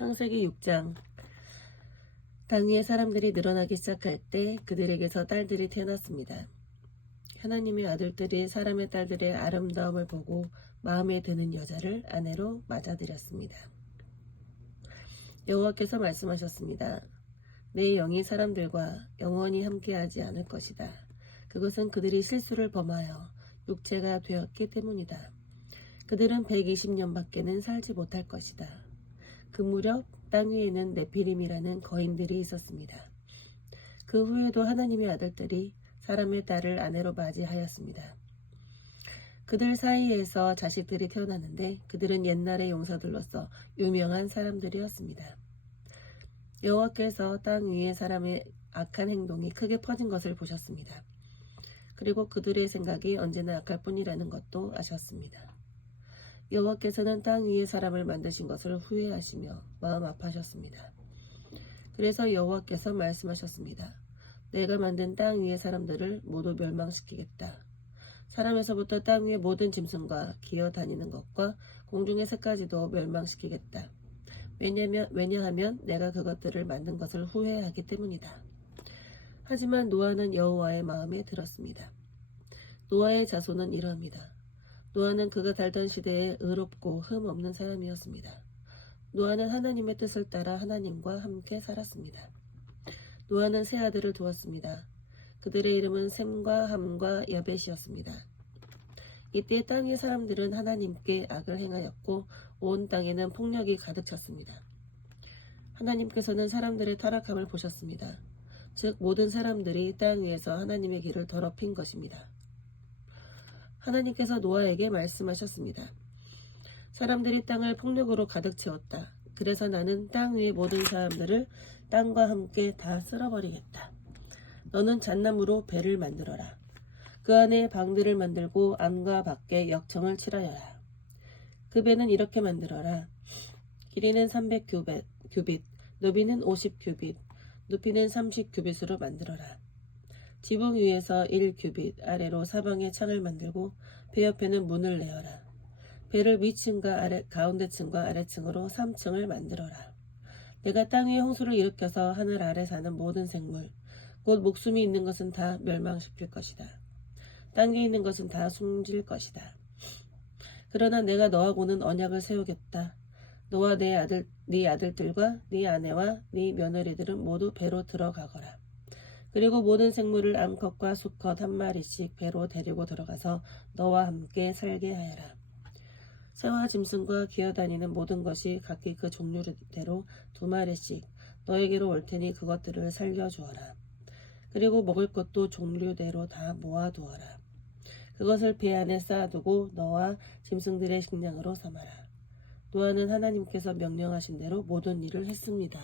창세기 6장 당 위에 사람들이 늘어나기 시작할 때 그들에게서 딸들이 태어났습니다. 하나님의 아들들이 사람의 딸들의 아름다움을 보고 마음에 드는 여자를 아내로 맞아들였습니다. 여호와께서 말씀하셨습니다. 내 영이 사람들과 영원히 함께하지 않을 것이다. 그것은 그들이 실수를 범하여 육체가 되었기 때문이다. 그들은 120년밖에는 살지 못할 것이다. 그 무렵 땅 위에는 네피림이라는 거인들이 있었습니다. 그 후에도 하나님의 아들들이 사람의 딸을 아내로 맞이하였습니다. 그들 사이에서 자식들이 태어났는데 그들은 옛날의 용사들로서 유명한 사람들이었습니다. 여호와께서 땅위에 사람의 악한 행동이 크게 퍼진 것을 보셨습니다. 그리고 그들의 생각이 언제나 악할 뿐이라는 것도 아셨습니다. 여호와께서는 땅위에 사람을 만드신 것을 후회하시며 마음 아파하셨습니다. 그래서 여호와께서 말씀하셨습니다. 내가 만든 땅 위의 사람들을 모두 멸망시키겠다. 사람에서부터 땅 위의 모든 짐승과 기어 다니는 것과 공중의 새까지도 멸망시키겠다. 왜냐면, 왜냐하면 내가 그것들을 만든 것을 후회하기 때문이다. 하지만 노아는 여호와의 마음에 들었습니다. 노아의 자손은 이러합니다. 노아는 그가 살던 시대에 의롭고 흠없는 사람이었습니다. 노아는 하나님의 뜻을 따라 하나님과 함께 살았습니다. 노아는 세 아들을 두었습니다. 그들의 이름은 샘과 함과 여벳이었습니다. 이때 땅의 사람들은 하나님께 악을 행하였고 온 땅에는 폭력이 가득 찼습니다. 하나님께서는 사람들의 타락함을 보셨습니다. 즉 모든 사람들이 땅 위에서 하나님의 길을 더럽힌 것입니다. 하나님께서 노아에게 말씀하셨습니다. 사람들이 땅을 폭력으로 가득 채웠다. 그래서 나는 땅 위의 모든 사람들을 땅과 함께 다 쓸어버리겠다. 너는 잣나무로 배를 만들어라. 그 안에 방들을 만들고 안과 밖에 역청을 칠하여라. 그 배는 이렇게 만들어라. 길이는 300 규빗, 규빗, 너비는 50 규빗, 높이는 30 규빗으로 만들어라. 지붕 위에서 1규빗, 아래로 사방에 창을 만들고 배 옆에는 문을 내어라. 배를 위층과 아래, 가운데층과 아래층으로 3층을 만들어라. 내가 땅 위에 홍수를 일으켜서 하늘 아래 사는 모든 생물, 곧 목숨이 있는 것은 다 멸망시킬 것이다. 땅 위에 있는 것은 다 숨질 것이다. 그러나 내가 너하고는 언약을 세우겠다. 너와 네 아들, 네 아들들과 네 아내와 네 며느리들은 모두 배로 들어가거라. 그리고 모든 생물을 암컷과 수컷 한 마리씩 배로 데리고 들어가서 너와 함께 살게 하여라. 새와 짐승과 기어다니는 모든 것이 각기 그 종류대로 두 마리씩 너에게로 올 테니 그것들을 살려주어라. 그리고 먹을 것도 종류대로 다 모아두어라. 그것을 배 안에 쌓아두고 너와 짐승들의 식량으로 삼아라. 노아는 하나님께서 명령하신 대로 모든 일을 했습니다.